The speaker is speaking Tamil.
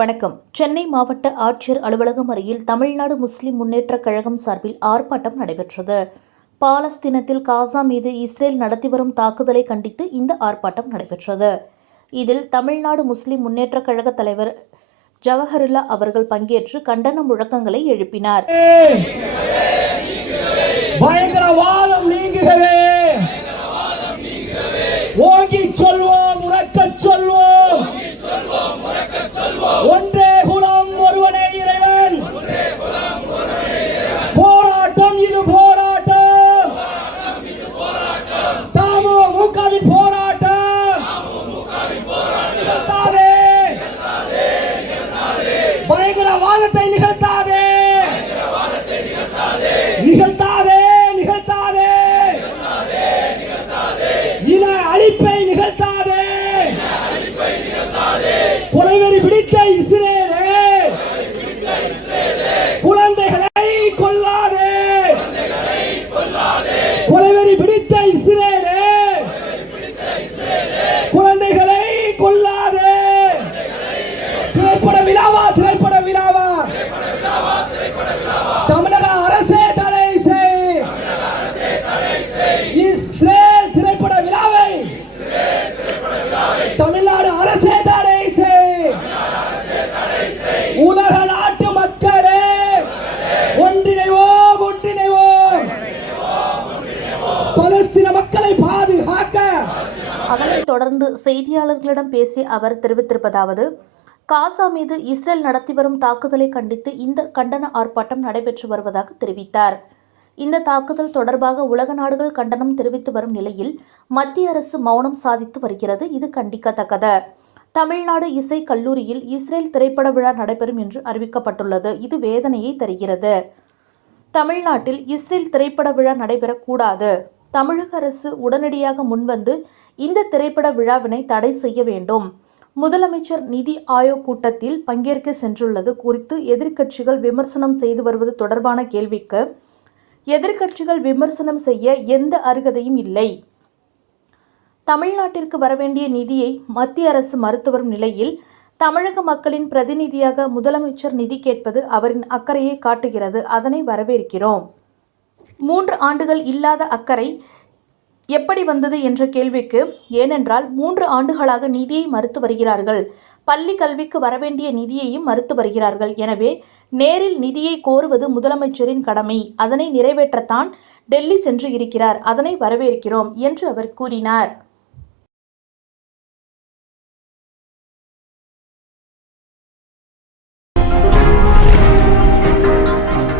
வணக்கம். சென்னை மாவட்ட ஆட்சியர் அலுவலகம் அருகில் தமிழ்நாடு முஸ்லிம் முன்னேற்றக் கழகம் சார்பில் ஆர்ப்பாட்டம் நடைபெற்றது. பாலஸ்தீனத்தில் காசா மீது இஸ்ரேல் நடத்தி வரும் தாக்குதலை கண்டித்து இந்த ஆர்ப்பாட்டம் நடைபெற்றது. இதில் தமிழ்நாடு முஸ்லிம் முன்னேற்றக் கழக தலைவர் ஜவஹருல்லா அவர்கள் பங்கேற்று கண்டன முழக்கங்களை எழுப்பினார். திரைப்பட விழாவா திரைப்பட விழாவா? தமிழக அரசே தடை செய். இஸ்ரேல் திரைப்பட விழாவை தமிழ்நாடு அரசே தடை செய். உலக நாட்டு மக்களே ஒன்றிணைவோம் ஒன்றிணைவோம். பலஸ்தீன மக்களை பாதுகாக்க. அதனைத் தொடர்ந்து செய்தியாளர்களிடம் பேசி அவர் தெரிவித்திருப்பதாவது காசா மீது இஸ்ரேல் நடத்தி வரும் தாக்குதலை கண்டித்து இந்த கண்டன ஆர்ப்பாட்டம் நடைபெற்று வருவதாக தெரிவித்தார். இந்த தாக்குதல் தொடர்பாக உலக நாடுகள் கண்டனம் தெரிவித்து வரும் நிலையில் மத்திய அரசு மௌனம் சாதித்து வருகிறது. இது கண்டிக்கத்தக்கது. தமிழ்நாடு இசை கல்லூரியில் இஸ்ரேல் திரைப்பட விழா நடைபெறும் என்று அறிவிக்கப்பட்டுள்ளது. இது வேதனையை தருகிறது. தமிழ்நாட்டில் இஸ்ரேல் திரைப்பட விழா நடைபெறக்கூடாது. தமிழக அரசு உடனடியாக முன்வந்து இந்த திரைப்பட விழாவினை தடை செய்ய வேண்டும். முதலமைச்சர் நிதி ஆயோக் கூட்டத்தில் பங்கேற்க சென்றுள்ளது குறித்து எதிர்க்கட்சிகள் விமர்சனம் செய்து வருவது தொடர்பான கேள்விக்கு எதிர்க்கட்சிகள் விமர்சனம் செய்ய எந்த அருகதையும் இல்லை. தமிழ்நாட்டிற்கு வரவேண்டிய நிதியை மத்திய அரசு மறுத்து வரும் நிலையில் தமிழக மக்களின் பிரதிநிதியாக முதலமைச்சர் நிதி கேட்பது அவரின் அக்கறையை காட்டுகிறது. அதனை வரவேற்கிறோம். மூன்று ஆண்டுகள் இல்லாத அக்கறை எப்படி வந்தது என்ற கேள்விக்கு ஏனென்றால் மூன்று ஆண்டுகளாக நிதியை மறுத்து வருகிறார்கள். பள்ளி கல்விக்கு வரவேண்டிய நிதியையும் மறுத்து வருகிறார்கள். எனவே நேரில் நிதியை கோருவது முதலமைச்சரின் கடமை. அதனை நிறைவேற்றத்தான் டெல்லி சென்று இருக்கிறார். அதனை வரவேற்கிறோம் என்று அவர் கூறினார்.